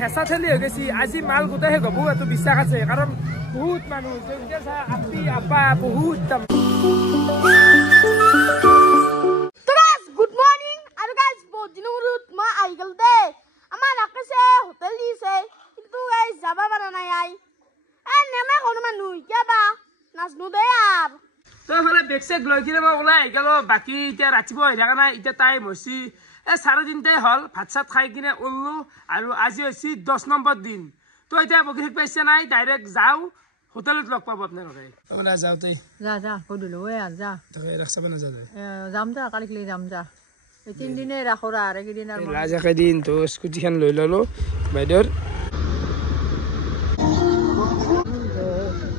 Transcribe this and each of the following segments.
হেঁচা ঠেলি হৈ গৈছে আজি মাল গোটেই শেষ হ'ব এইটো বিশ্বাস আছে কাৰণ বহুত মানুহ আপি আপা বহুত গুড মৰ্নিং আৰু গাইজ বহুত দিনৰ মূৰত মই আহি গ'ল দেই আমাৰ ৰাকেশে হোটেল দিছে কিন্তু গাইজ যাব পৰা নাই নেমে কোনো মানুহ কিবা নাজনো দেই আৰু তই ফালে বেগ চেগ লৈ কিনে মই ওলাই আহি গ'লো বাকী এতিয়া ৰাতিপুৱা আহি থকা নাই এতিয়া টাইম হৈছে 3:30 হ'ল ভাত চাত খাই কিনে ওললো আৰু আজি হৈছে 10 নম্বৰ দিন তো এতিয়া বগীত পাইছে নাই ডাইৰেক্ট যাওঁ হোটেলত লগ পাব আপোনালোকে আপোনাৰ যাওঁতে যা গধূলি যা ৰাখচাব নাযাওঁ যাম যা কালিলৈ যাম যা 3 দিনে ৰাখৰা আৰু এইকেইদিন আৰু লাজ একেদিন তো স্কুটিখন লৈ ল'লো বাইদেউৰ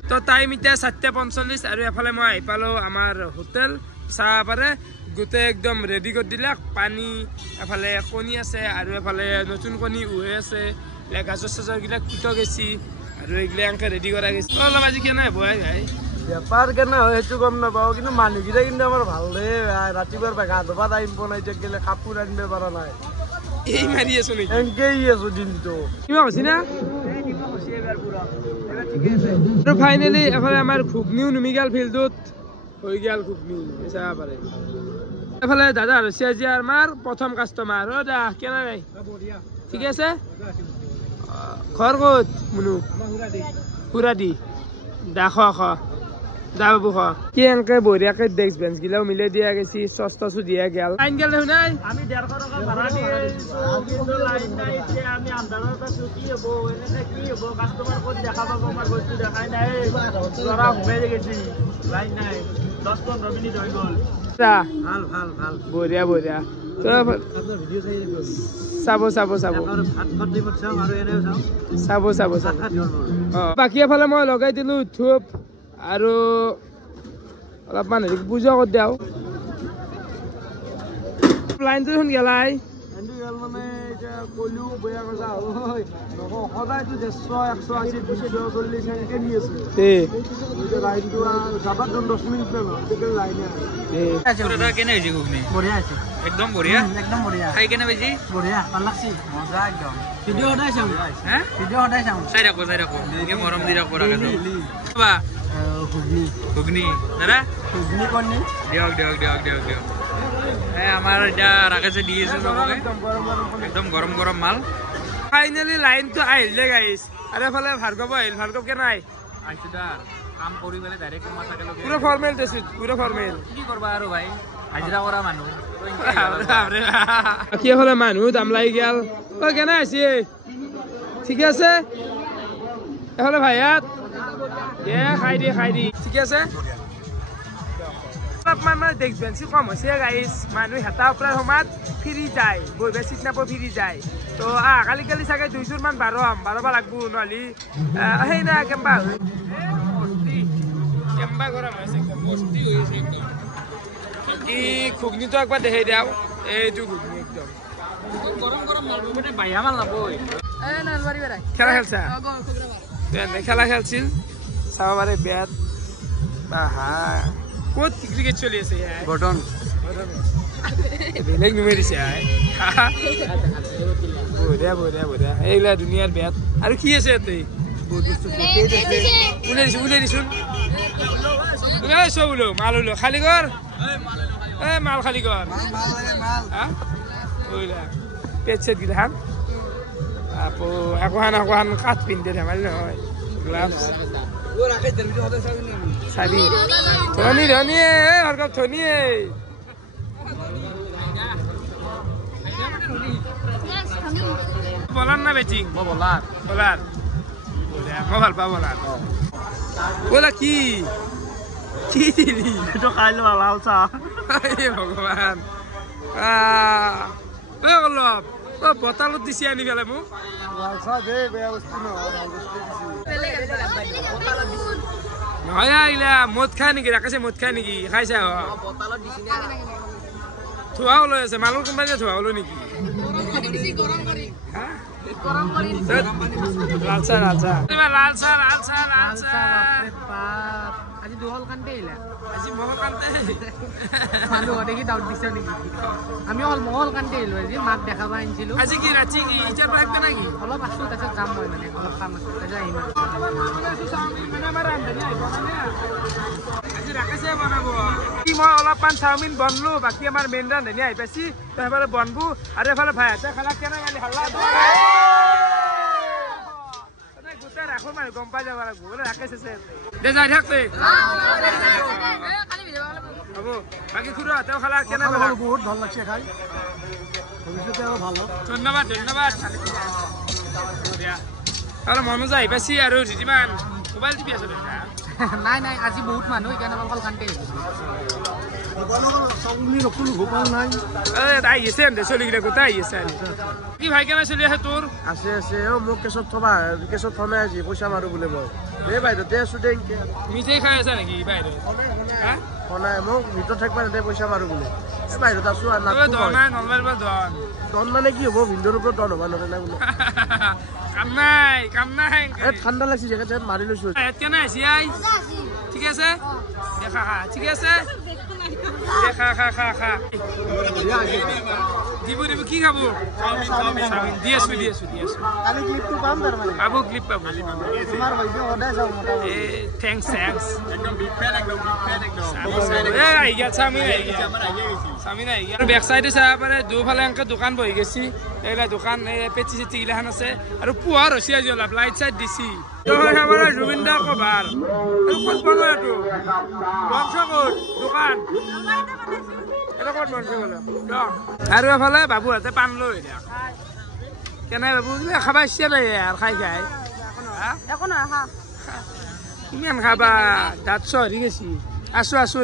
তো টাইম এতিয়া 4:45 আৰু এফালে মই আহি পালোঁ আমাৰ হোটেল চাহ পাৰে গোটেই একদম ৰেডি কৰি দিলাক পানী এফালে কণী আছে আৰু এফালে নতুন কণী উহে আছে গাজৰ চাজৰবিলাক কুটা গেছি আৰু এইগিলা এনেকৈ ৰেডি কৰা গৈছে অলপ আজি কেনে হ'ব ভাই বেপাৰ কেনে হয় সেইটো গম নাপাওঁ কিন্তু মানুহকেইটা কিন্তু আমাৰ ভাল দেই ৰাতিপুৱাৰ পৰা গা ধুবা টাইম পোৱা নাই এতিয়া কাপোৰ আনিব পৰা নাই এই মাৰি আছো নেকি এনেকেই আছো দিনটো কিবা হৈছে না আৰু ফাইনেলি এফালে আমাৰ ঘুগনিও নুমি গেল ফিল্ডত হৈ গেল ঘুগনি চাব পাৰে এফালে দাদা হৈছে আজি আমাৰ প্ৰথম কাষ্টমাৰ অ' দা কেনে নাই ঠিক আছে ঘৰ ক'ত মুনু পুৰা দি দা খোৱা দা বাবু খোৱা কি এনেকে বঢ়িয়াকে ডেস্ক বেঞ্চ গিলাও মিলাই দিয়া গৈছে চস্তাচো দিয়া গেল লাইন গেল দেখোন নাই আমি 150 টকা ভাড়া দিয়ে কিন্তু লাইন নাই এতিয়া আমি আন্ধাৰত আছো কি হ'ব এনেকে কি হ'ব কাষ্টমাৰ ক'ত দেখা পাব আমাৰ বস্তু দেখাই নাই লৰা ঘুমাই গৈছে লাইন নাই 10-15 মিনিট হৈ গ'ল ভাল বঢ়িয়া তো আপোনাৰ ভিডিঅ' চাই চাব বাকী এফালে মই লগাই দিলো ধূপ আৰু অলপমান হেৰি পূজা কৰি দিওঁ লাইনটো দেখোন গেলাই মানে এতিয়া কলিও বেয়া কথা হয় সদায়তো 100-180 240 এনেকে নি আছে লাইনটো যাবাৰ 10 মিনিট লাইনে কেনে হৈছে ঘুগনি বঢ়িয়া আছে একদম বঢ়িয়া খাই কেনে বেছি বঢ়িয়া ভাল লাগছি মজা একদম ভিডিঅ' সদায় চাওঁ চাই থাকো মৰম দি ৰাখো ঘুগনি দাদা দিয়ক আমাৰ এতিয়া ৰাকেশে দি আছো চবকে একদম গৰম মাল ফাইনেলি লাইনটো আহিলে গাইছ আৰু এফালে ভাৰ্গৱ আহিল ভাৰ্গৱ কেনে নাই কাম কৰি পেলাই ডাইৰেক্ট পুৰা ফৰ্মেল দেছোন পুৰা ফৰ্মেল কি কৰবা আৰু ভাই হাজিৰা কৰা মানুহ বাকী এফালে মানুহ দাম লাগি গেল অ' কেনে আছে ঠিকে আছে এফালে ভাইয়াত খাই দি ঠিকে আছে অলপমান মানে ডেস্ক বেঞ্চি কম হৈছে গাইছ মানুহ হেতা ওপৰৰ সময়ত ফিৰি যায় বহিব চিট নাপাই ফিৰি যায় তো কালি চাগে 2 মান বাৰবা লাগব নহ'লে সেই না কেম্বা গৰম হৈছে বস্তি হৈ আছে একদম বাকী ঘুগনিটো একবাৰ দেখাই দিওঁ এইটো ঘুগনি একদম গৰম মাল মানে বাহিয়া মাল নাপয় খেলা খেলছা খেলা খেলছিল চাব পাৰে বেট ক'ত ক্ৰিকেট চলি আছে বৰ্তন বেলেগ নুমাই দিছে বঢ়িয়া এইগিলা ধুনীয়াৰ বেট আৰু কি আছে ইয়াতে উলাই দিছোন চব ওলো মাল ওলো খালী কৰ মাল খালী কৰ পেট চেট গিলা খান আকৌ একোখান কাঠ পিন্ধে ধেমালি নহয় গ্লাভছ চাবি ধনীয়ে হৰকত ধনীয়ে বলাৰ না বেটিং বলাৰ মই ভাল পাওঁ বলাৰ বলা কি দিলি খাই লোৱা লাল চাহ ভগৱান অলপ বটালত দিছে আনি পেলাই মোক লাল চাহ দে বেয়া বস্তু নহয় ভাল বস্তু নহয় আহিলা মদ খাই নেকি ৰাকেশে মদ খাই নেকি খাইছা ধোৱা ওলাই আছে মালৰ কোম্পানীয়ে ধোৱা ওলো নেকি লাল চাহ আজি দুহল কান্তে আহিলা আজি মহল কান্তে মানুহ দেখি দাউত দিছে নেকি আমি মহল কান্তে আহিলো আজি মাক দেখাব আনিছিলো আজি কি ৰাতি কি ইটাৰ পৰা একদম নাকি অলপ আছো খাম আজি আহিম আজি ৰাকেশে বনাব কি মই অলপমান চাওমিন বনলো বাকী আমাৰ মেইন ৰান্ধনি আহি পাইছি তো এফালে বনবো আৰু এফালে ভাইহঁতে খানা কেনে গালি হাল্লা গোটেই ৰাখো মানে গম পাই যাব লাগিব বোলে ৰাকেশ আছে দে যাই থাক তই হ'ব বাকী খুড়াহঁতেও খালা কেনে বহুত ভাল লাগছে খাই ভৱিষ্যতে আৰু ভাল হ'ব ধন্যবাদ ধন্যবাদ আৰু মনোজ আহি পাইছি আৰু যিমান মোবাইল টিপি আছো নাই নাই আজি বহুত মানুহ সেইকাৰণে অকল কান্তে আহিছে চলিগিলা গোটেই আহি আছে কি ভাই কেনে চলি আছে তোৰ আছে আছে মোক কেছত থবা কেছত থনাই আজি পইচা মাৰো বোলে মই এই বাইদেউ দে আছো দে মিঠাই খাই আছা নেকি বাইদেউ থনাই মোক ভিতৰত থাকিবা দে পইচা মাৰো বোলে এই বাইদেউ আছো ধন মানে কি হ'ব ভিন্দৰ ওপৰত ধন হ'ব নোৱাৰে না বোলে কাম নাই ঠাণ্ডা লাগছে জেগাত মাৰি লৈছো কেনে আহিছি আই ঠিক আছে দেখা খা ঠিক আছে দেখা খা দিব কি খাব দি আছো কালি ক্লিপটো পাম তাৰমানে পাব ক্লিপ পাব তোমাৰ ভাইদেউ সদায় যাওঁ মোটামুটি থেংকস একদম বিগ ফেন আহি গেল চামিন আহি গেল বেক চাইডে চাব পাৰে দুফালে এনেকৈ দোকান বহি গেছি এইবিলাক দোকান পেটি চেটি গিলাখান আছে আৰু পোহৰ হৈছে আজি অলপ লাইট চাইট দিছি জুবিন দা কভাৰ ক'ত পাব এইটো বংশ ক'ত দোকান এটা ক'ত বংশ বোলে আৰু এফালে বাবুহঁতে পাণ লৈ কেনে বাবু খাবা ইচ্ছা নাই আৰু খাই একো নহয় খা কিমান খাবা দাঁত চহৰি গেছি আছো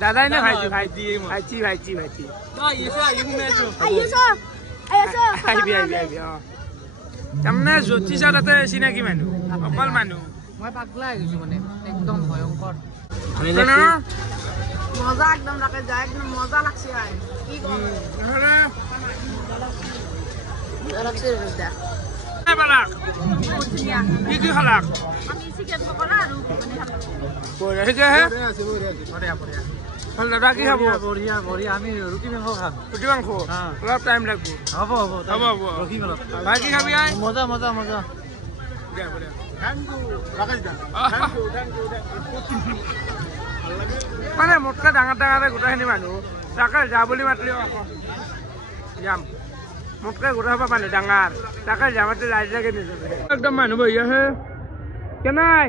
দাদাই নে ভাইটি আহিবি তাৰমানে জ্যোতিষা তাতে চিনাকি মানুহ অকল মানুহ মই পাগলা হৈ গৈছো মানে একদম ভয়ংকৰ মজা একদম ৰাখে যায় একদম মজা লাগছে আই কি কম কি খালাক আমি চিকেন পকৰা আৰু দাদা কি খাব বঢ়িয়া আমি ৰুটি মাংস খাম ৰুটি মাংস অলপ টাইম লাগব হ'ব ৰখিম অলপ ভাই কি খাবি আই মজা মানে মোতকে ডাঙৰ গোটেইখিনি মানুহ তাকে যা বুলি মাতিলেও যাম মোতকে গোটেই পৰা মানুহ ডাঙৰ তাকে যামাতে ৰাইজাকে নিজাবে একদম মানুহ বহি আছে কেনাই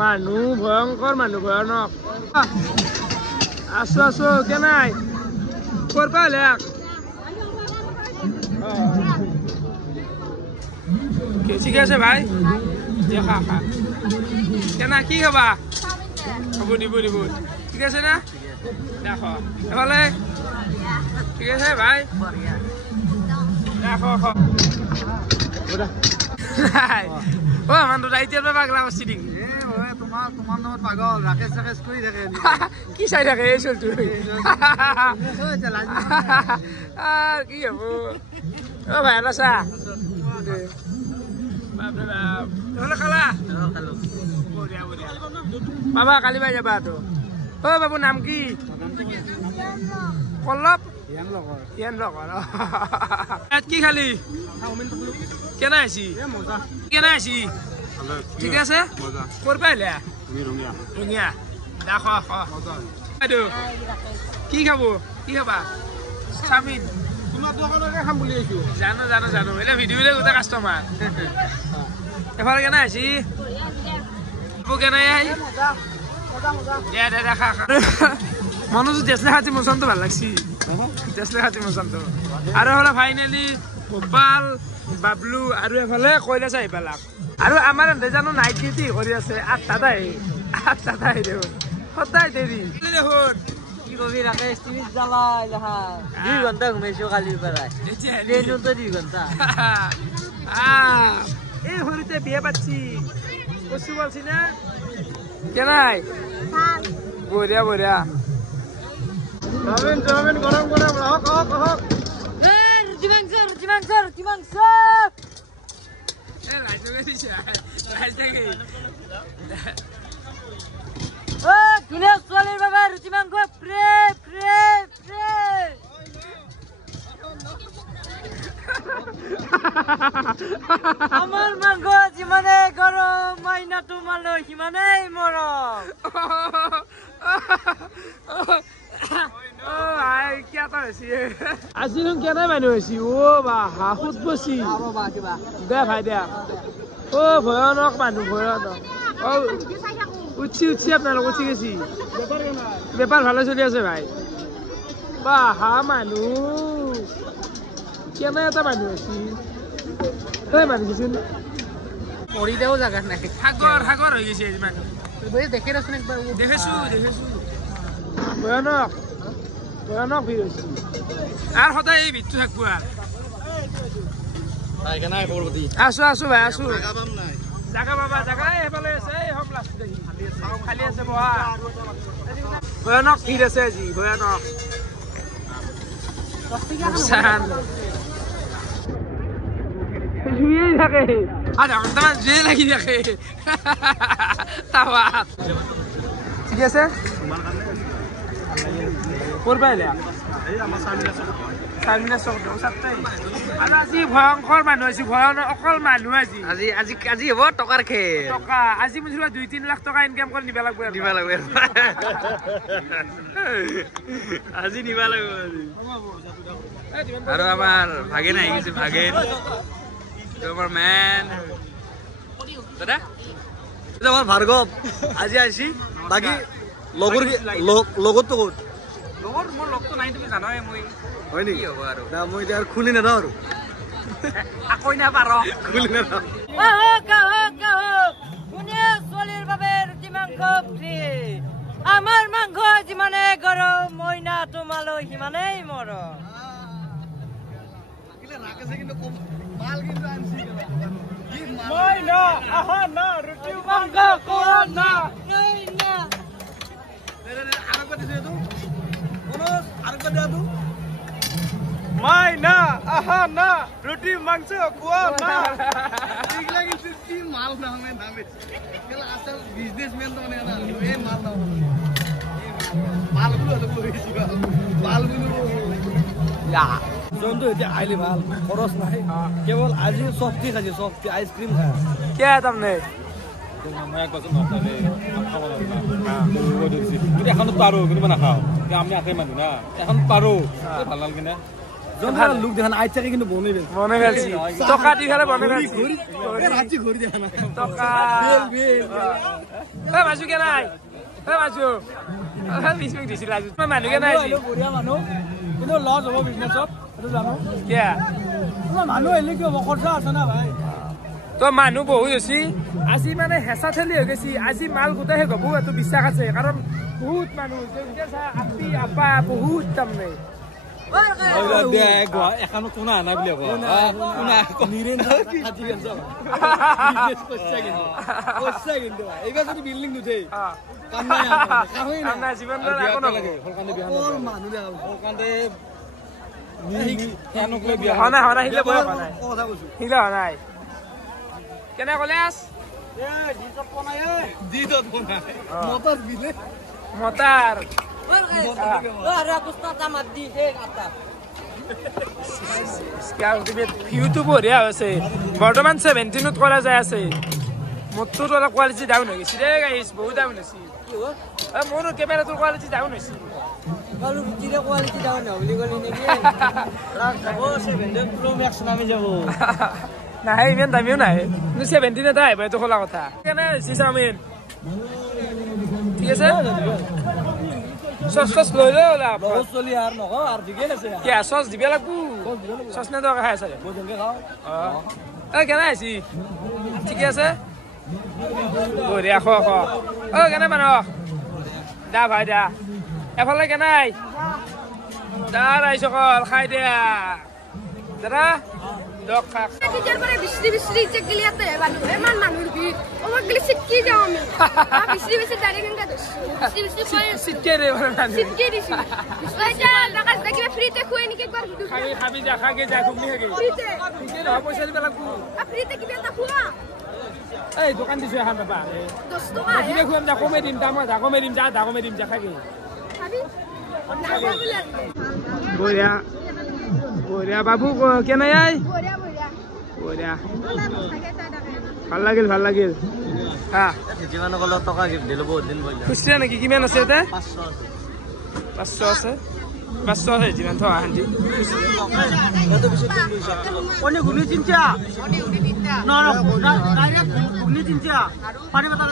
মানুহ ভয়ংকৰ মানুহ ভয়ানক আছো কেনাই ক'ৰ পৰা লেক ঠিক আছে ভাই খা কেনা কি খাবা হ'ব দিব ঠিক আছে না দেখ এফালে ঠিক আছে ভাই মানুহ এতিয়াৰ পৰা পাগলা কৰিছে নেকি তোমাৰ নামত পাগল ৰাকেশ কৰি থাকে কি চাই থাকে এই চলটো কি হব অ ভাই আছা খালা বাবা কালি বাই যাবা তো অ বাবু নাম কি পল্লৱ কি খালি কেনে আছি ঠিক আছে ক'ৰ পৰা আহিলা ৰঙিয়া কি খাবা চাওমিন তোমাৰ দোকানকে খাম বুলি আহিছো জানো এতিয়া ভিডিঅ' গোটেই কাষ্টমাৰ এফালে কেনে আছি কেনে আহি খা মনোজ দেশলে খাতি মচনটো ভাল লাগছি আৰু এফালে ফাইনেলি গোপাল বাবলু আৰু এফালে কৈলাশ আহি পালাক আৰু আমাৰ জানো নাইট ডিউটি কৰি আছে 8টাত আহি দেখোন সদায় দেৰি দেখোন কি কবি ৰাকেশ তুমি জ্বালা 2 ঘণ্টা ঘুমাইছো কালিৰ পৰা 2 ঘণ্টা এই সৰুতে বিয়া পাতছি কচু বলছি না কেনাই বঢ়িয়া চাওমিন গৰম হওক ৰুটি মাংস ছোৱালীৰ বাবে ৰুটি মাংস আমাৰ মাংস যিমানে গৰম মাইনা তোমালৈ সিমানেই মৰম আজি কেনে মানুহ হৈছে অ বা হাঁহুত বছি দে ভাই দে অ ভয়ানক মানুহ ভয়ানক অ উঠি আপোনালোক উঠি গেছি বেপাৰ ভালে চলি আছে ভাই বা হা মানুহ কেনে এটা মানুহ আছে এই মানুহ কিছু পৰি দেও জাগা নাই সাগৰ সাগৰ হৈ গৈছে মানুহ দেখি ৰচোন একবাৰ দেখিছো ভয়ানক ভয়ানক ভিৰ হৈছে আৰু সদায় এই ভিৰটো থাকবো আছো আছো ভাই আছো জাগা বাবা জাগা এইফালে আছে এই হম লাষ্ট দেখি খালি আছে বহা ভয়ানক ভিৰ আছে আজি ভয়ানক জুইয়ে থাকে আধা ঘণ্টামান জুইয়ে লাগি থাকে ঠিক আছে ক'ৰ পৰা আহিলা আজি ভয়ংকৰ মানুহ আছে ভয়ানক অকল মানুহ আজি আজি আজি হ'ব টকাৰ খেল টকা আজি মই 2-3 লাখ টকা ইনকাম কৰি নিব লাগব আজি নিবা লাগিব আৰু আমাৰ ভাগেন আহি গৈছে ভাগেন আমাৰ মেন দাদা আমাৰ ভাৰ্গব আজি আইছি বাকি লগৰ লগতো ক'ত লগৰ মোৰ লগটো নাই তুমি জানাই মই হয় নেকি কি হ'ব আৰু না মই এতিয়া খুলি নেদাও আৰু আকৌ নাপাৰ খুলি নেদাও চলিৰ বাবে ৰুটি মাংস ফ্ৰী আমাৰ মাংস যিমানে গৰম মইনা তোমালৈ সিমানেই মৰম মইনা আহা না ৰুটি মাংস খোৱা না মইনা আহা না ৰুটি মাংস খোৱা না মাল নামে নামে আসল বিজনেসম্যান তো না এই মাল নাম মালগুলো কইছি মালগুলো জন্তু এতিয়া আইলি ভাল খৰচ নাই কেৱল আজি সফটি খাজি সফটি আইসক্রিম খা কে তামনে মই এক বছর নতালে খাব না কিন্তু এখন পারো কিন্তু না খাও আমি আকে মানুহ না এখন পারো ভাল লাগে না জন্তু লুক দেখান আইছাকে কিন্তু বনে বেল মনে গেলছি টকা দি ফেলে বনে গেলছি রাজি ঘড়ি দেখা না টকা বেল এ মাজু কে নাই এ মাজু বিস্মিক দিছিল আজি মই মানুহ কে নাই আজি বঢ়িয়া মানুহ কিন্তু লজ হ'ব বিজনেছত এটো জানো কে মানুহ এলি কি খৰচা আছে না ভাই তো মানুহ বহুত হৈছে আজি মানে হেঁচা ঠেলি হৈ গৈছে আজি মাল গোটেই শেষ হ'ব এইটো বিশ্বাস আছে কাৰণ বহুত মানুহ হৈছে আপি আপা বহুত তাৰমানে এখন কোনা আনা বুলি কোনা এইবাৰ যদি বিল্ডিং নুঠে জীৱন কেনে কলে মতাৰ ভিউটো বঢ়িয়া হৈছে বৰ্তমান 17ত কৰা যায় আছে মোৰটো অলপ কোৱালিটি ডাউন হৈ গৈছে ৰে গাইছ বহুত ডাউন হৈছে মোৰ কেমেৰাটোৰ কোৱালিটি ডাউন হৈছে কোৱালিটি ডাউন বুলি ক'লি নেকি 17 Pro Max নামি যাব নাহে ইমান দামীও নাহে 17 এটা আহিব এইটো খোলা কথা কেনে হৈছে চাওমিন ঠিক আছে সস লৈ লৈ অলপ চলি আৰু নহয় আৰু ঠিকে আছে কি সস দিব লাগবো সস নে দৰকাৰ আছে বজনকে খাও এই কেনে আছি ঠিক আছে বঢ়িয়া খোৱা খোৱা কেনে মানুহ দা ভাই দা এফালে কেনাই দাৰ আইছ কল খাই দিয়া দাদা দক খাক টিচাৰ পৰে বিছৰি বিছৰি চেক গলিয়াতে মানুহ ইমান মানুহৰ ভিৰ ওমক গলি সিটকি যাও আমি বিছৰি বিছৰি ডাইৰেক্ট এঙ্গা বিছৰি বিছৰি পৰে সিটকে ৰে মানে সিটকি দিছি বিছৰি টাকা কিবা ফ্ৰীতে খুৱাই নেকি একবাৰ খাবি যা খাগে যা ঘুমনি খাগে ফ্ৰীতে পইচা দিব লাগবো ফ্ৰীতে কিবা এটা খোৱা এই দোকান দিছো এখন বাবা 10 টকা ঠিক খুৱাম যা কমে দিম দাম দা কমে দিম যা খাগে খাবি নাগা বলে বঢ়িয়া বঢ়িয়া বাবু কেনে আই বঢ়িয়া বঢ়িয়া বঢ়িয়া ভাল লাগিল হা যিমান কলো টকা গিফ্ট দিলো বহুত দিন বহি খুচৰা নেকি কিমান আছে এতিয়া 500 আছে 500 আছে যিমান থোৱা শান্তি অনে গুনি চিন্তা ন ডাইরেক্ট গুনি চিন্তা পানি বাতা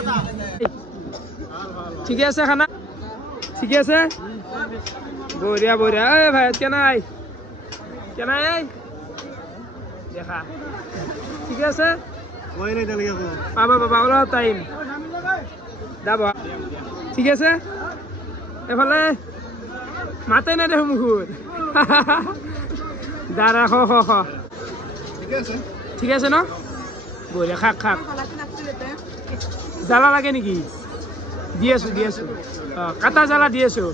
ঠিকে আছে খানা ঠিকে আছে বঢ়িয়া এই ভাই কেনাই দেখা ঠিকে আছে পাবা অলপ টাইম যাব ঠিক আছে এফালে মাতে নাই দেখো মুখত দাদা খ ঠিক আছে ন বঢ়িয়া খাক জ্বালা লাগে নেকি দি আছো কাটা জ্বালা দি আছো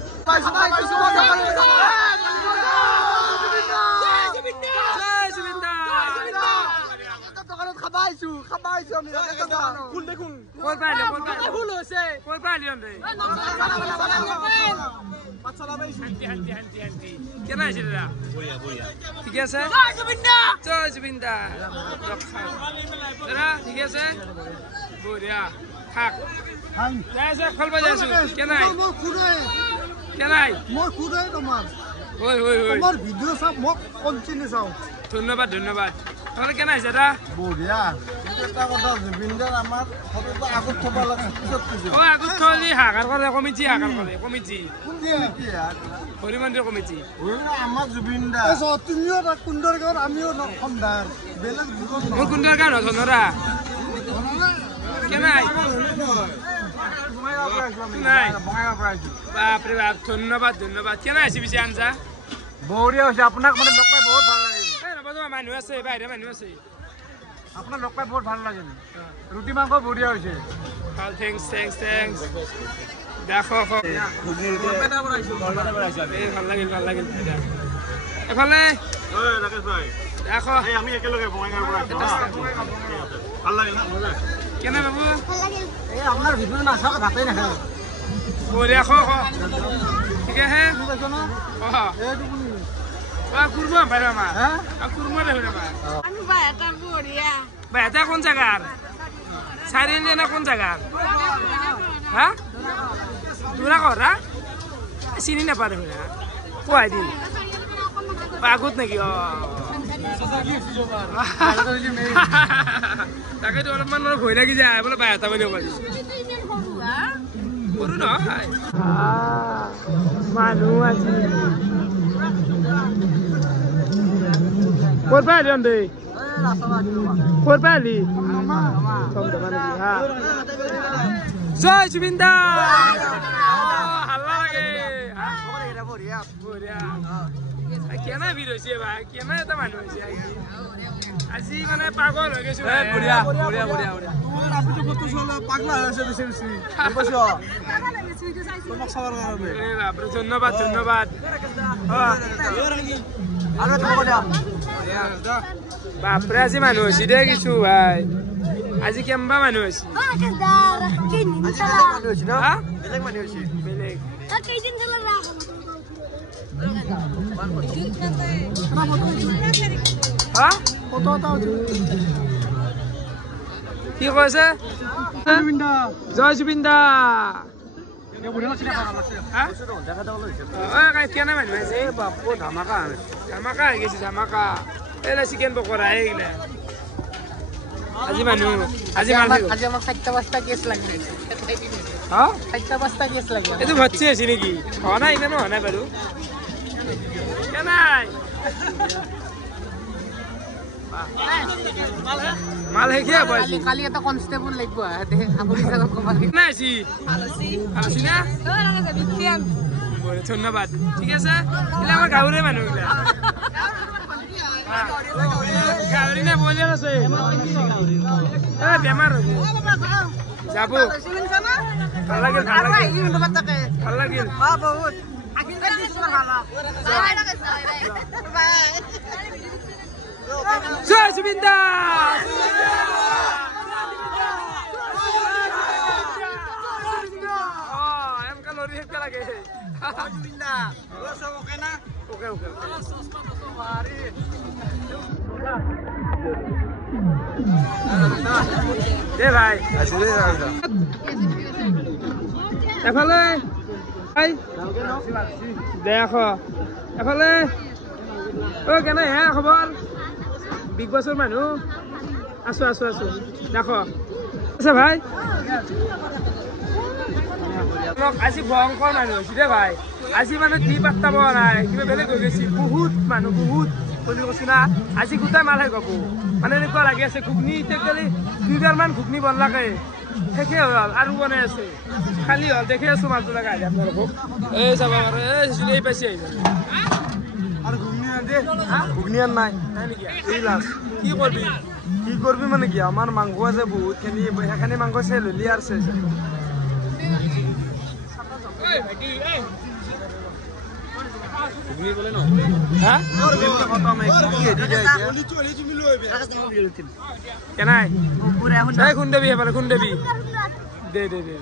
ঠিক আছে জয় জুবিন দা ঠিক আছে বঢ়িয়া থাক খেলবা যাই আছো কেনাই মই খুদাই তোমার তোমার ভিডিও সব মোক কন্টিনিউ চাও ধন্যবাদ তাহলে কেনাই দাদা বঢ়িয়া এটা কথা জুবিনদার আমার ফটোটা আগত থবা লাগে পিছত আগত থলি হাগার করে কমিটি হরি মন্দির কমিটি আমার জুবিনদা তুমিও কুন্দর গাঁও আমিও নখমদার বেলেগ মোৰ কুন্দৰ গাঁও নধনৰা কেনাই বাপরে বাপ ধন্যবাদ কেনাই আছে পিছে আনছা বঢ়িয়া হৈছে আপোনাক মানে লগ পাই বহুত ভাল লাগিল মানুহ আছে বাহিৰে মানুহ আছে আপোনাক লগ পাই বহুত ভাল লাগিল ৰুটি মাংস বঢ়িয়া হৈছে থেংকস দেখো ভাল লাগিল এফালে দেখো আমি একেলগে বঙাইগাঁৱৰ পৰা ভাল লাগিল না কেনে বাবু আপোনাৰ ভিডিঅ নাচাওক ভাতেই নাখায় বঢ়িয়া ঠিক আছে কুরমা ভাই আমার কুরমা দেখুন এটা কোন জায়গার চারিআলি না কোন জায়গার হ্যাঁ তোরা করা চিনি নাপারে কোয়াই দি আগত নাকি তাকেতো অলপমান ভয় লাগি যায় বোলে বাইটা বলিব পাৰি সৰু নহয় মানুহ আছে ক'ত পালি অন্ধে ক'ত পালি জয় জুবিন দা হাল্লা লাগে কেনে ভিৰ হৈছে ভাই কেনে এটা মানুহ হৈছে আজি মানে পাগল হৈ গৈছো ধন্যবাদ বাপৰে আজি মানুহ হৈছে দে কিছু ভাই আজি কেম্বা মানুহ হৈছে বেলেগ কি কৈছে জয় জুবিন দা কেনে মানুহ আছে ধামাকা হৈ গৈছে ধামাকা এইবিলাক চিকেন পকৰা এইগিলা আজি মানুহ আজি এইটো ভৰ্তি হৈছে নেকি হোৱা নাই ইমানো হোৱা নাই বাৰু কেনাই মাল শেষে হ'ব আজি কালি এটা কনষ্টেবল লাগিব ধন্যবাদ ঠিক আছে এইবিলাক আমাৰ গাঁৱৰে মানুহবিলাক গাহৰি নে বইলাৰ আছে বেমাৰ হ'ব যাব ভাল লাগিল জয় জুবিন দা এনেকা লৰি থাকিব লাগে ওকে দে ভাই এফালে দেখ এফালে অ' কেনে হে খবৰ বিগ বছৰ মানুহ আছো আছো আছো দেখ আছে ভাই মোক আজি ভয়ংকৰ মানুহ হৈছে দে ভাই আজি মানে কি পাত্তা পোৱা নাই কিবা বেলেগ হৈ গৈছে বহুত মানুহ বহুত বুলি কৈছো না আজি গোটাই মালহে গব মানে এনেকুৱা লাগি আছে ঘুগনি টেকেলি 2বাৰমান ঘুগনি বনলাকে শেষে হ'ল আৰু বনাই আছে খালি হ'ল দেখি আছো মালটো লগা আহিলে আপোনালোকক এই চাব বাৰু এই পাইছে আৰু ঘুগনি আন নাই নেকি এই লাষ্ট কি কৰিবি কি করবি মানে কি আমার মাংস আছে বহুত খিনি সেখানে মাংস চেল হলি আর শেষ কেনাই খুন দেবি এবারে খুন দেবি দে দে দে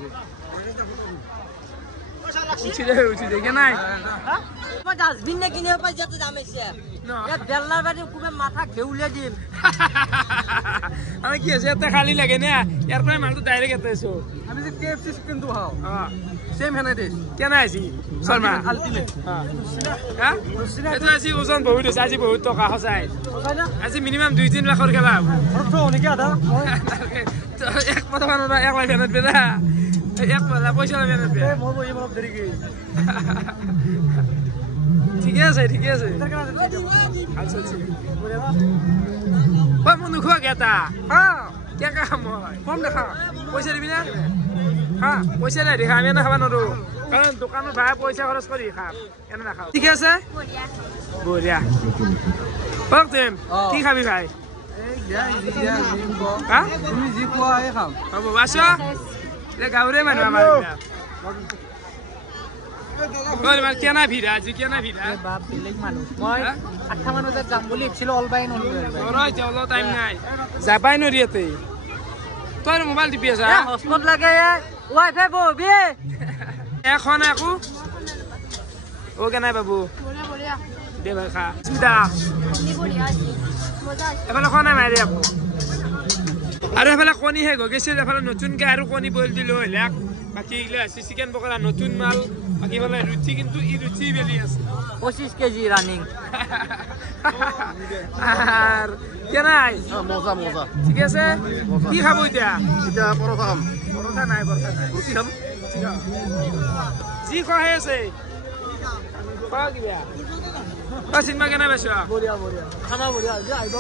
উঠি দে উঠি দে কেনাই ডাস্টবিন নে কিনে পাই যাতে জামাইছে বেলনার বাড়ি খুব মাথা ঘেউলে দিম আমি কি আছে এতে খালি লাগে না ইয়ার পরে মালটো ডাইরেক্ট এতে এসো আমি যে কেএফসি চিকেন তো খাও সেম হেনে দেশ কেন আছি শর্মা আলটিমেট হ্যাঁ এটা আজি ওজন বহুত আছে আজি বহুত টকা সঁচাই আজি মিনিমাম 2-3 লাখৰ খেলা হ'ব অৰ্থ নেকি আধা এক কথা মানো না 1 লাখ এনে বেলা এক লাখ পয়সা লাগে না এ মই বহি অলপ দেৰি কি ঠিকে আছে আচ্ছা ওই মন খোৱা গেটা হ্যাঁ কে কাম হয় কম দেখা পয়সা দিবি না হ্যাঁ পয়সা নাই দেখা আমি না খাব নোৱাৰো কাৰণ দোকানৰ ভাড়া পয়সা খৰচ কৰি খাম এনে নাখাওঁ ঠিক আছে বঢ়িয়া পকতেম কি খাবি ভাই হ্যাঁ তুমি যি কোৱা এই খাম হ'ব বাছ লে গাঁৱৰে মানুহ আমাৰ কেনা ভিৰা আজি কেনা ভিৰা বাপ বেলেগ মানুহ মই 8 মান বজাত যাম বুলি ভাবিছিলো অলবাই অলপ টাইম নাই যাবাই নোৱাৰি ইয়াতে তই মোবাইল টিপি আছা হটস্পট লাগে ওয়াইফাই ববি এখন আকো ও কেনাই বাবু দে ভাই খা সুবিধা এফালে খোৱা নাই আকৌ আৰু এফালে কণী শেষ হৈ গৈছিল এফালে নতুনকৈ আৰু কণী বইল দিলোঁ হ'লাক বাকী এইগিলা আছে চিকেন পকৰা নতুন মাল বাকী এফালে ৰুটি কিন্তু ই ৰুটি বেলি আছে 25 কেজি রানিং আর কেনাই মজা মজা ঠিক আছে কি খাব এতিয়া এটা পরোটা খাম পরোটা নাই ৰুটি খাম যি খোৱা আছে খোৱা কিবা চিনেমা কেনে পাইছ বঢ়িয়া খানা বঢ়িয়া যে আহিব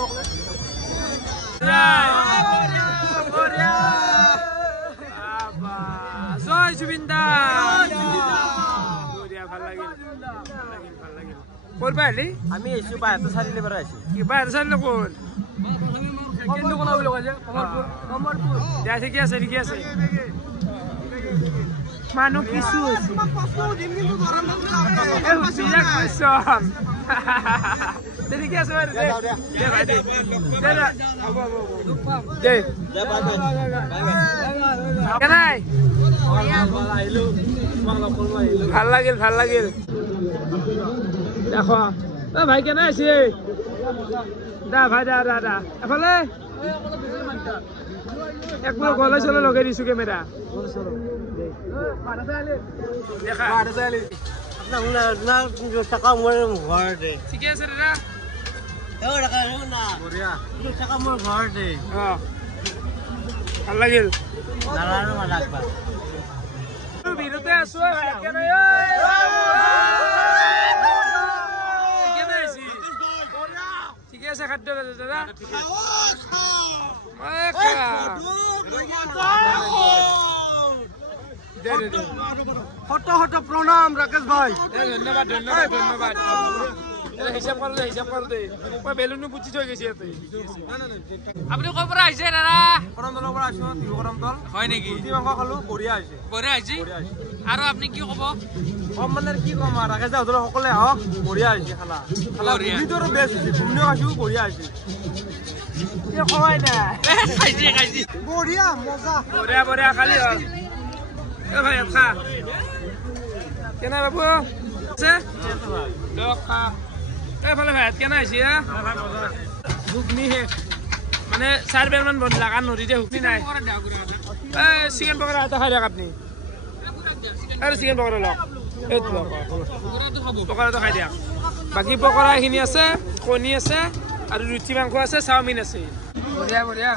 জয় জুবিন দা ভাল লাগিল ক'ৰ পৰা আহিলি আমি এসো বাহাতে চাৰিলে পৰা আছি বাহিৰ চাৰিলে কোন কেন্দু কোনা বুলি কয় যে কমৰপুৰ দিয়া ঠিকে আছে মানুহ কিছু হৈছে ঠিকে আছে কেনাই ভাল লাগিল দেখো ভাই কেনে আছে দা ভাই দা এফালে একবাৰ গলে চলে লগাই দিছো কেমেৰা ঠিকে আছে দাদা ভাল লাগিল বিরতে আছো ঠিকে আছে খাদ্য দাদা হট প্রণাম রাকেশ ভাই ধন্যবাদ হিসাব করলে মই বেলুনো পুচি থৈ গৈছে ইয়াতে আপুনি ক'ৰ পৰা আহিছে দাদা কৰমদলৰ পৰা আছো কৰমদল হয় নেকি ৰুটি মাংস খালো বঢ়িয়া হৈছে আৰু আপুনি কি ক'ব কম মানে কি কম আৰু ৰাকেশ দাদা সকলে আহক বঢ়িয়া হৈছে খালা ঘুগনিটো আৰু বেষ্ট হৈছে ঘুগনিও খাইছো বঢ়িয়া হৈছে খোৱাই না খাইছি বঢ়িয়া মজা বঢ়িয়া খালি হ'ল ভাই খা কেনে বাবু আছে খা এইফালে ভাত কেনে হৈছে ঘুগনি শেষ মানে 4 বেল মান বন লাগা নদীতে হুকনি নাই চিকেন পকৰা এটা খাই দিয়ক আপুনি আৰু চিকেন পকৰা লওক এইটো লওক পকৰাটো খাই দিয়ক বাকী পকৰাখিনি আছে কণী আছে আৰু ৰুটি মাংস আছে চাওমিন আছে বঢ়িয়া বঢ়িয়া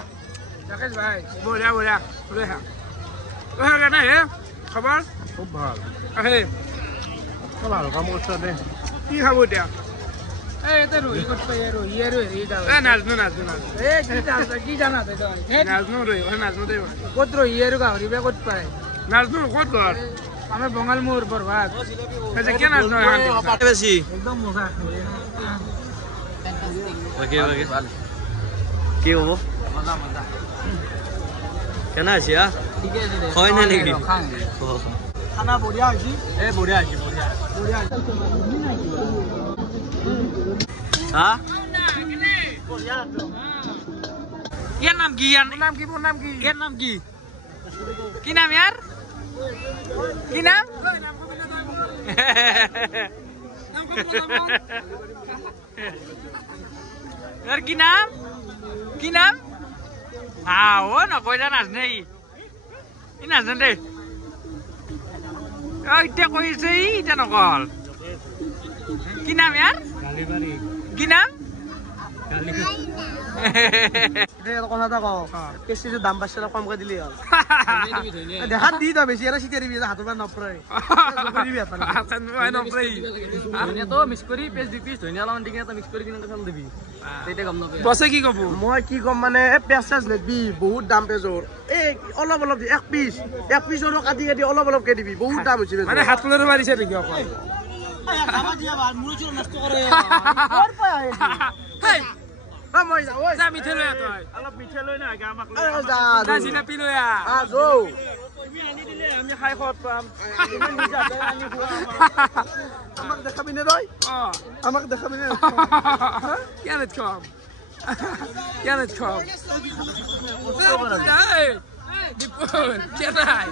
ৰাকেশ ভাই বঢ়িয়া বঢ়িয়া বঢ়িয়া কেনে হে খবৰ খুব ভাল আহে ভাল কাম কৰিছ দে কি খাব এতিয়া এটা রোহি করতে রোহি আর রোহি দাও নাজনো এ কি জানা তো নাজনো রই নাজনো দেই কত রোহি আর গাহরি বে কত পায় নাজনো কত ঘর আমার বঙ্গাল মোর বরবাদ আচ্ছা কেন নাজনো বেশি একদম মজা ওকে ওকে কি হবো কেন আছি হয় না নাকি খানা বঢ়িয়া হৈছে এ বঢ়িয়া হৈছে বঢ়িয়া হ্যাঁ ইয়ার নাম কি ইয়ার নাম কি নাম কি ইয়ার নাম কি কি নাম ইয়ার কি নাম यार की नाम हाँ वो ना कोई ना नाच नहीं ये नाच नहीं इतना कोई सही इतना नकल की नाम यार की नाम কথা এটা কওঁ কেঁচিটো দাম পাইছে কমকৈ দিলেই হ'ল দেখাত দি তই বেছি আৰু চিটিয়াই দিবি হাতৰ পৰা নপৰে তো মিক্স কৰি পেজ দুই পিস ধনিয়া অলপমান দি কিনে মিক্স কৰি কিনে ফেল দিবি তেতিয়া গম নাপাবি বছে কি কব মই কি ক'ম মানে পেঁয়াজ চেজ নেবি বহুত দাম পেঁয়াজৰ এই অলপ অলপ দি এক পিছৰো কাটি কাটি অলপ অলপকে দিবি বহুত দাম হৈছে মানে হাত কলৰে মাৰিছে নেকি অকল মই যাওঁ ঐ যা মিঠে লৈ তই অলপ মিঠে লৈ না আমাক যা জিলাপি লৈ আমি খাই খোৱাত পাম আমাক দেখাবি নে তই আমাক দেখাবি নে কেনে কম কেনে কম দীপল কেনাই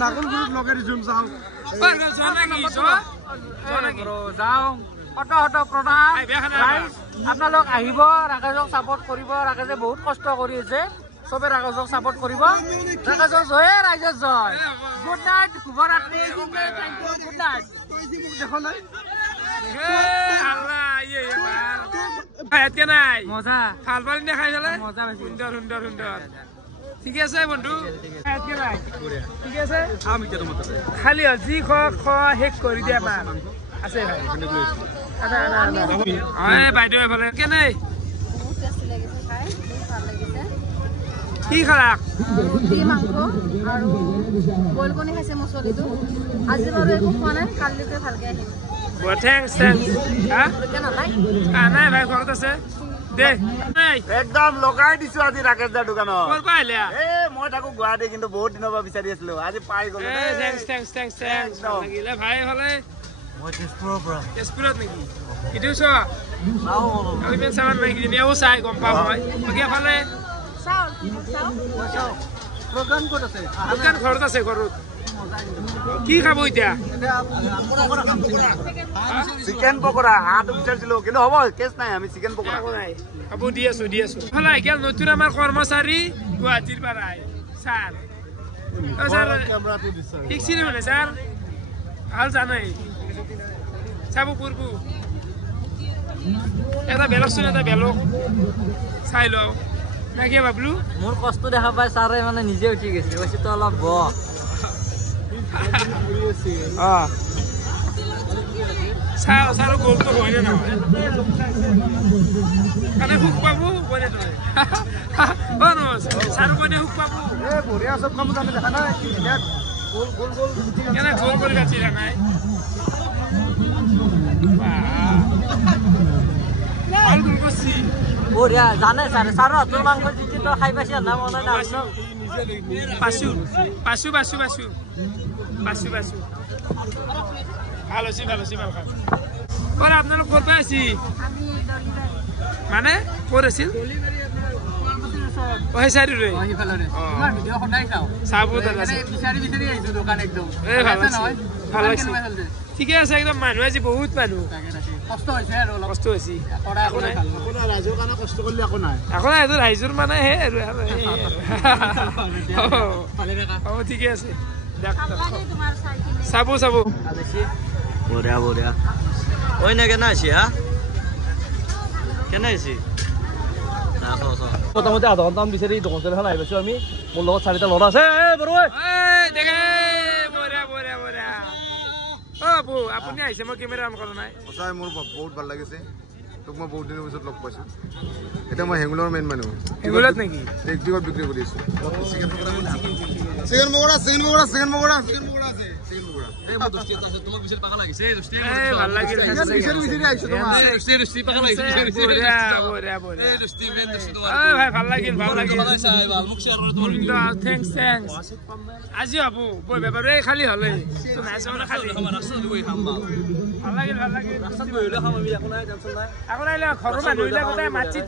নাগল গুৰুত লগাই দিছোঁ চাওঁ যাওঁ হট প্ৰণাম আপোনালোক আহিব ৰাকেশক ছাপোৰ্ট কৰিব ৰাকেশে বহুত কষ্ট কৰি আছে চবে ৰাকেশক ছাপোৰ্ট কৰিব ৰাকেশৰ জয় ৰাইজৰ জয় গুড নাইট শুভৰাত্ৰি গুড নাইট দেখা নাই কেনাই মজা ভাল পালি নে খাই পেলাই মজা পাইছো সুন্দৰ সুন্দৰ সুন্দৰ ঠিক আছে বন্ধু ঠিক আছে খালি যি খোৱা শেষ কৰি দিয়া আমাৰ আছে বাইদেউ এইফালে কেনে কি খালা ৰুটি মাংস আৰু বইল কণী খাইছে মছলিটো আজি বাৰু একো খোৱা নাই কালিলৈকে ভালকৈ আহিম থেংকছ নাই ভাই ঘৰত আছে দে একদম লগাই দিছো আজি ৰাকেশ দাৰ দোকানত ক'ৰ পৰা আহিলে এ মই তাকো গুৱাহাটী কিন্তু বহুত দিনৰ পৰা বিচাৰি আছিলো আজি পাই গলো থেংকছ লাগিলে ভাই এইফালে মই তেজপুৰৰ পৰা তেজপুৰত নেকি ইটো চ ইমান চামান নাই কিনিও চাই গম পাওঁ মই বাকী এফালে প্ৰগ্ৰাম ক'ত আছে দোকান ঘৰত আছে ঘৰত কি খাব এতিয়া চিকেন পকোৰা হাত বিচাৰিছিলো কিন্তু হ'ব কেছ নাই আমি চিকেন পকোৰা নাই খাব দি আছো এফালে এতিয়া নতুন আমাৰ কৰ্মচাৰী গুৱাহাটীৰ পৰা ছাৰ ছাৰ শিকছিনে মানে ছাৰ ভাল জানাই চাব পূৰ্ব এটা বেলকচোন এটা বেলক চাই লওঁ নাকি বাবলু মোৰ কষ্ট দেখা পাই ছাৰে মানে নিজে উঠি গৈছে কৈছে তো অলপ ব ছাৰ গ'লটো হয়নে নহয় মানে সুখ পাব বনে তই ছাৰ বনে সুখ পাব বঢ়িয়া চব কাম আমি দেখা নাই কেনে গোল কৰি কাটি নাই বঢ়িয়া জানে ছাৰে ছাৰৰ হাতৰ মাংস যিটো তই খাই পাইছে না মনে নাই পাছো ভাল হৈছে ভাল খাম ক'ত আপোনালোক ক'ত পাই আছি মানে ক'ত আছিল ও হে সাইড রে সিফালৰে তোমাৰ ভিডিঅ' সদায় চাওঁ চাব দাদা বিচাৰি আহিছো দোকান একদম ভাল নহয় ভাল লাগছে ঠিকে আছে একদম মানুহ আজি বহুত মানুহ কষ্ট হৈছে আৰু অলপ কষ্ট হৈছে ৰাইজৰ কাৰণে কষ্ট কৰিলে একো নাই আকৌ নাই এইটো ৰাইজৰ মানে হে আৰু ঠিকে আছে চাব চাব বঢ়িয়া বঢ়িয়া ঐ না কেনে আছি হা কেনে আছি মোটামুটি আধা ঘণ্টামান বিচাৰি দোকানখন আহি পাইছোঁ আমি মোৰ লগত 4টা ল'ৰা আছে আপুনি আহিছে মই কেমেৰা অন কৰা নাই সঁচাই মোৰ বহুত ভাল লাগিছে তোক মই বহুত দিনৰ পিছত লগ পাইছোঁ এতিয়া মই হেঙুলৰ মেইন মানুহ হেঙুলত নেকি টেকটিকত বিক্ৰী কৰি আছোঁ চিকেন পকৰা আছে ভাল লাগিল ভাই ভাল লাগিল থেংকছ আজি হব বৈ বেপাৰ খালি হলে খালি ভাল লাগিল আকৌ নাহিলে ঘৰৰ মানুহবিলাক গোটেই মাটিত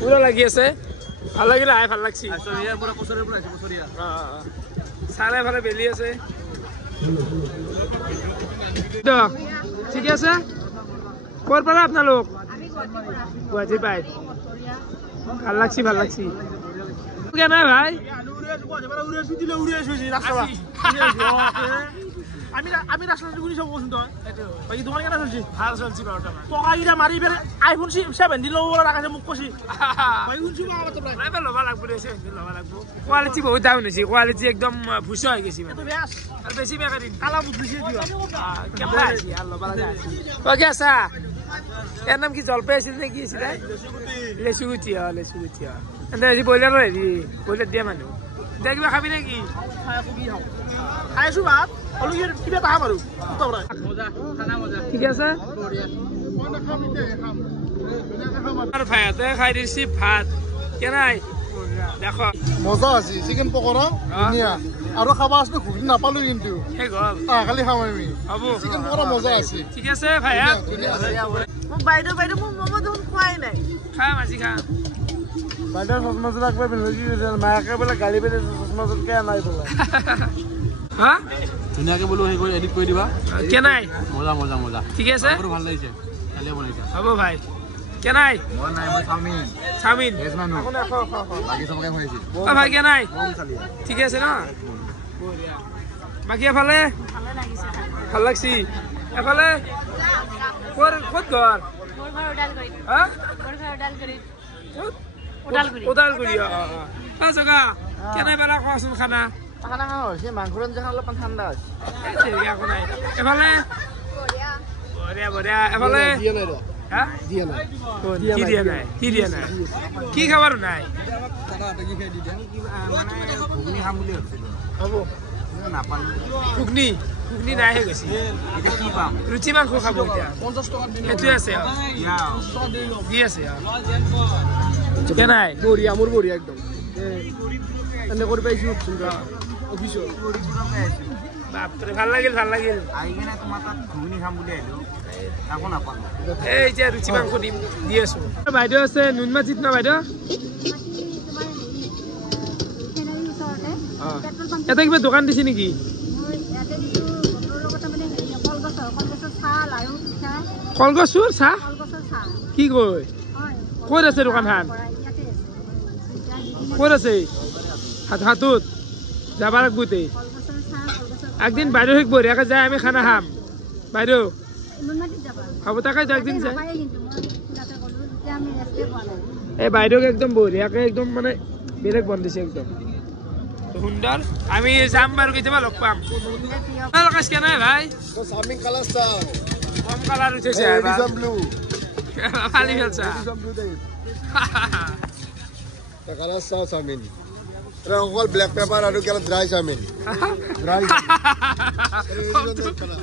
পুৰা লাগি আছে ভাল লাগিল আই ভাল লাগছি চালে ফালে বেলি আছে ঠিকে আছে ক'ৰ পৰা আপোনালোক গুৱাহাটী পাই ভাল লাগছি কেনে ভাই আমি রাস্তা গুলি সব বসুন তো বাকি তোমার কেন চলছি ভাল চলছি টকা গিরা মারি ফেলে আইফোন 7 দিন লব রাখাছে মুখ কষি ভাই শুনছি বাবা তো নাই লব লাগব রে 7 লব লাগব কোয়ালিটি বহুত ডাউন হৈছে কোয়ালিটি একদম ভুসা হৈ গৈছে মানে আর বেশি মেকা দিন কালা বুঝছি দিও কেমন আছে আর লব লাগা ওকে আসা এর নাম কি জলপাই আছিল নে কি আছিল লেসুগুটি এন্ড আজি বইলার হেৰি বইলাৰ দিয়া মানুহ দেখবা খাবি নাকি খাইছো ভাত অলুগিৰ কিবা এটা খাম আৰু ঠিক আছে আৰ ভাইতে খাই দিছি ভাত কেনাই দেখো মজা আছে চিকেন পকৰা ধুনীয়া আৰু খাবা আছে ঘুৰি নাপালো কিন্তু হে গল কালি খাম আমি হ'ব চিকেন পকৰা মজা আছে ঠিক আছে ভাইয়া মোক বাইদেউ মোক মমো দেখোন খোৱাই নাই খাম আজি খাম বাইদেউ চচমাযোৰ একবাৰ পিন্ধি মায়াকে বোলে গাড়ী পেলাই চচমাযোৰকে নাই বোলে হা ধুনীয়াকে বোলো সেই কৰি এডিট কৰি দিবা কেনাই মজা ঠিক আছে ভাল লাগিছে কালিয়ে বনাইছা হ'ব ভাই কেনাই মই নাই মই চাওমিন ভেজ মানুহ বাকী চবকে খুৱাইছি ও ভাই কেনাই ঠিক আছে না বাকি এফালে ভাল লাগছি এফালে ক'ত ঘৰ হা ওদালগুৰি জগা কেনাই পেলা কোৱাচোন খানা খানা হৈছে মাংসৰ আঞ্জা অলপমান ঠাণ্ডা হৈছে এফালে বঢ়িয়া এফালে দিয়া নাই কি খাবার নাই ঘুগনি নাই হৈ গৈছে ৰুচি মাংস খাব এতিয়া সেইটোৱে আছে দি আছে কেনাই বঢ়িয়া মোৰ বঢ়িয়া একদম এনে কৰি পাইছো অফিচত বাপৰে ভাল লাগিল আহি কিনে তোমাৰ তাত ঘুগুনি খাম বুলি আহিলো আকৌ নাপালো এই এতিয়া ৰুচি মাংস দি আছো বাইদেউ আছে নুনমাটিত ন বাইদেউ এটা কিবা দোকান দিছে নেকি কলগছৰ চাহ কি কয় ক'ত আছে দোকানখন ক'ত আছে হাতত যাব লাগবতে একদিন বাইদেউ শিক বঢ়িয়াকে যায় আমি খানা খাম বাইদেউ হ'ব তাকে একদিন যায় এই বাইদেউক একদম বঢ়িয়াকে একদম মানে বেলেগ বন্ধিছে একদম সুন্দৰ আমি যাম বাৰু কেতিয়াবা লগ পাম লগাইছ কেনে ভাই চামিং কালাৰ ষ্টাৰ কম কালাৰ উঠিছে ব্লু ফালি ফেলছা কালাৰ ষ্টাৰ চামিং অকল ব্লেক পেপাৰ আৰু কেলা ড্ৰাই চামিন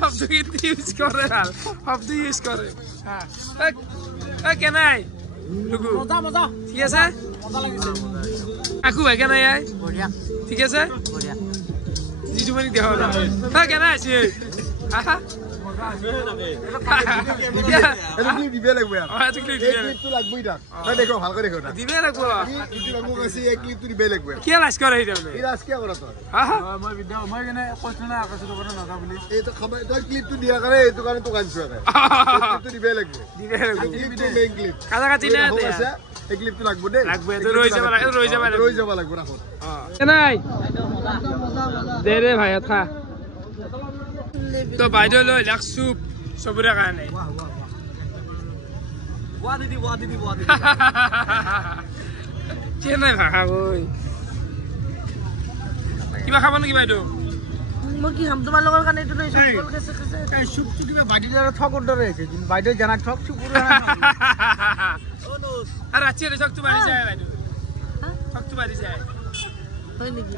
শব্দ ইউজ কৰে শব্দ ইউজ কৰে কেনাই ঠিক আছে আকু ভাই কেনাই ঠিক আছে যিটো মানে দেখা কেনাই আছে এইটো ক্লিপ দিবই লাগিব ইয়াত অ এইটো ক্লিপ এই ক্লিপটো লাগবই তাক তই দেখো ভালকৈ দেখো তাক দিবে লাগব ইটো লাগব কৈছে এই ক্লিপটো দিবই লাগিব কি লাজ কৰে এইটো এই ৰাজ কিয় কৰা তই মই ভিডিঅ' মই কেনে কৈছো না আকাশৰ পৰা নাযা বুলি এইটো খাবা তই ক্লিপটো দিয়া কাৰণে এইটো কাৰণে তোক আনিছো একে ক্লিপটো দিবই লাগিব দিবে লাগব ক্লিপটো মেইন ক্লিপ কাটা কাটি না দে এই ক্লিপটো লাগব দে লাগব এটো ৰৈ যাব লাগব ৰাখো নাই দে ৰে ভাই খা তো বাইদেউ লৈ লাখ চুপ সবৰে কাৰণে ৱা দিদি কি নাই ভাষা গৈ কিবা খাব নেকি বাইদেউ মই কি খাম তোমাৰ লগৰ কাৰণে এইটো লৈছো এই চুপটো কিবা বাটিদাৰ ঠকৰ দৰে আছে বাইদেউ জানা ঠক চুপ আৰু ৰাতি ঠকটো বাঢ়ি যায় বাইদেউ ঠকটো বাঢ়ি যায় হয় নেকি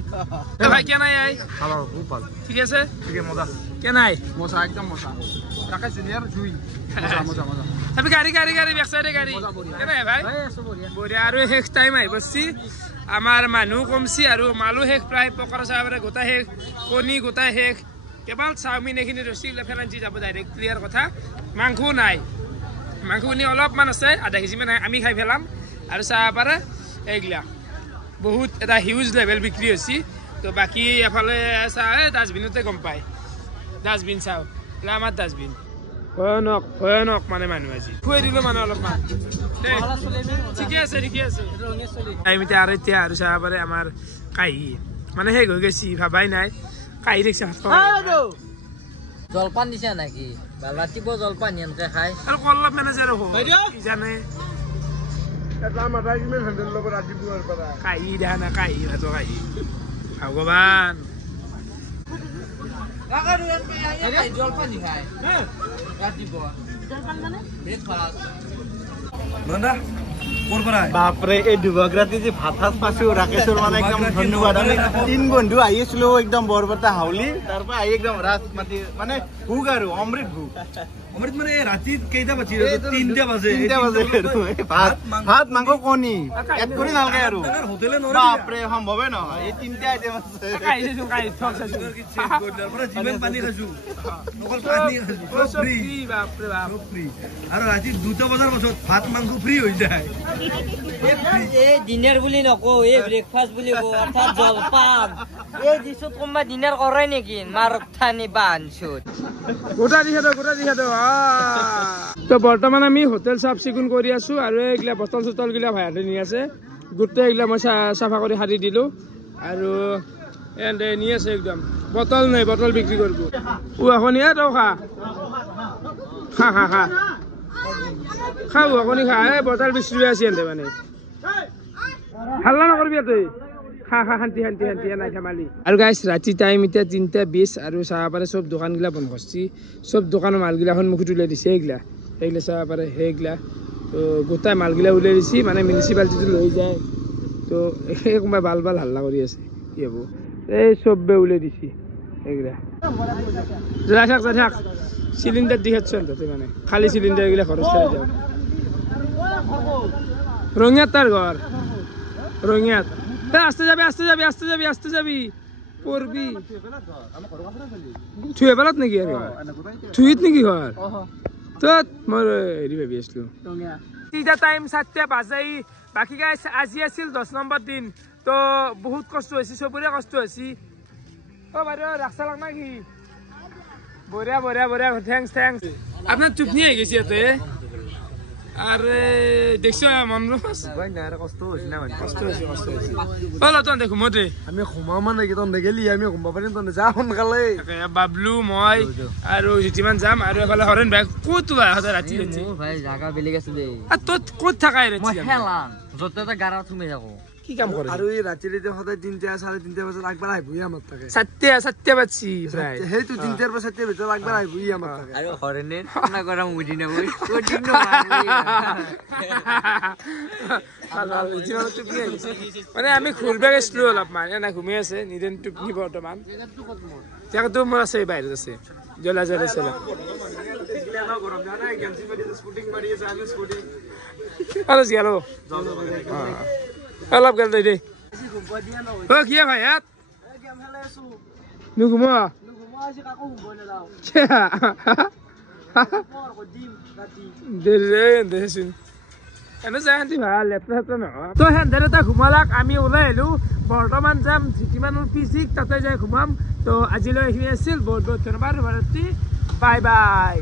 ভাই কে নাই আই ভালো খুব ভালো ঠিক আছে ঠিক আছে মজা কে নাই মজা একদম মজা রাখা সিনিয়র জুই মজা তবে গাড়ি বেকসাইডে গাড়ি কে নাই ভাই বঢ়িয়া আৰু শেষ টাইম আহি বসছি আমাৰ মানুহ কমছি আৰু মালু শেষ প্ৰায় পকৰা চাবৰে গোটা শেষ কণী গোটা শেষ কেৱল চাওমিন এইখিনি ৰচি ফেলাঞ্চি যাব ডাইৰেক্ট ক্লিয়াৰ কথা মাংস নাই মাংসখিনি অলপমান আছে আধা কেজিমান আমি খাই পেলাম আৰু চাহ পাৰে এইগিলা বহুত এটা হিউজ লেভেল বিক্ৰী হৈছে তো বাকী এফালে চাহ ডাষ্টবিনতে গম পায় ডাষ্টবিন চাওঁ আমাৰ ডাষ্টবিন ভয়ানক মানে মানুহ আজি খুৱাই দিলোঁ মানে অলপমান ঠিকে আছে আমি আৰু এতিয়া আৰু চাব পাৰে আমাৰ কাঁহী মানে শেষ হৈ গৈছে ভাবাই নাই কাঁহী দেখিছে জলপান দিছা নেকি ৰাতিপুৱা জলপান এনেকে খাই আৰু কল্লা মেনেজাৰ কি জানে এটা মাথা কিমান হেণ্ডেল ল'ব ৰাতিপুৱাৰ পৰা কাঁহী দেখা না কাঁহী ভগৱান জলপান খাই ৰাতিপুৱা বাপৰে এই দুবক ৰাতি যে ভাত পাইছো ৰাকেশৰ মানে একদম ধন্যবাদ আমি 3 বন্ধু আহিছিলো একদম বৰবতা হাউলি তাৰ পৰা আহি একদম ৰাত মাতি মানে ভোগ আৰু অমৃত মানে ৰাতি কেইটা বাজি 3টা বাজে ভাত মাংস কণী এড কৰি নালগে আৰু বাপৰে সম্ভৱে নহয় এই 3টা আইটেম আছে যিমান পানী খাইছো অকল পানী খাইছো ফ্ৰী আৰু ৰাতি 2টা বজাৰ পাছত ভাত মাংস ফ্ৰী হৈ যায় এই ডিনাৰ বুলি নকওঁ এই ব্ৰেকফাষ্ট বুলি কওঁ অৰ্থাৎ জলপান এই দিছত কোনোবা ডিনাৰ কৰে নেকি মাৰথানি বানচুত গোটা দিছে তো বৰ্তমান আমি হোটেল চাফ চিকুণ কৰি আছো আৰু এইগিলা বটল চটল গিলা ভাইহাতে নি আছে গোটেই এইগিলা মই চাফা কৰি সাৰি দিলো আৰু এণ্ড নি আছে একদম বটল নাই বটল বিক্ৰী কৰিব এখন তই খা কণী খা এই বটল 20 টকা আছে এনে মানে হাল্লা নকৰবি তই খা শান্তি নাই ধেমালি আৰু গাইছ ৰাতি টাইম এতিয়া 3:20 আৰু চাহ পাৰে চব দোকানগিলা বন্ধ কৰিছে চব দোকানৰ মালগিলা সন্মুখত উলাই দিছে এইগিলা চাহ পাৰে সেইগিলা তো গোটাই মালগিলা উলাই দিছে মানে মিউনিচিপালিটিটো লৈ যায় তো এই কোনোবাই বাল হাল্লা কৰি আছে কি হ'ব এই চবে উলাই দিছে এইগিলা যা থাক সিলিন্ডার দিখাচ্ছেন তাতে মানে খালি সিলিন্ডার গিলা খরচ করে যাও রঙিয়াত তার ঘর রঙিয়াত আস্তে যাবি পড়বি থুয়ে পেলাত নাকি আর থুইত নাকি ঘর তো মই হেৰি ভাবি আছিলো তিনিটা টাইম 7টা বাজাই বাকি গাইছ আজি আছিল 10 নম্বৰ দিন তো বহুত কষ্ট হৈছে সবৰে কষ্ট হৈছে ও বাইদেউ ৰাস্তা লাগ না কি বঢ়িয়া থ্যাংকস আপনার চুপনি হয়ে গেছি এতে আর দেখছো মনরোজ কষ্ট হৈছে না কষ্ট হৈছে বলো তন দেখো মতে আমি ঘুমাও মানে কি তন গেলি আমি ঘুমাব পাৰিম তন যা সোনকালে বাবলু মই আৰু যিমান যাম আৰু এফালে হৰেন ভাই ক'ত ৰাতি ভাই জাগা বেলেগ আছে দেই তোত ক'ত থাকাই ৰাতি মই হেলাং যতে ততে গাৰা থুমে থাকো কি কাম কৰে আৰু এই ৰাতিলৈতে সদায় 3টা 3:30 বজাত আগবাৰ আহিবই আমাৰ থাকে 7টা বাজছি প্ৰায় সেইটো 3টাৰ পৰা 7টাৰ ভিতৰত আগবাৰ আহিবই আমাৰ থাকে আৰু হৰেনে না কৰা মুদি না বই কোদিন মানে আমি ঘূৰিব গৈছিলো অলপমান এনে ঘুমি আছে নিদেন টুপনি বৰ্তমান জেগাটো মোৰ আছে বাহিৰত আছে জ্বলা চলা অলপ জিয়ালো অলপ গেল দে কি ভাই ইয়াত নুঘুমা দেচোন এনে চাই ভাল লেপটপ চেপটপ নহয় তো সেন্ধেৰ এটা ঘুমালাক আমি ওলাই আহিলো বৰ্তমান যাম জিতিমানৰ পিচিক তাতে যাই ঘুমাম তো আজিলৈ এইখিনি আছিল বহুত বহুত ধন্যবাদ শুভৰাত্ৰি বাই বাই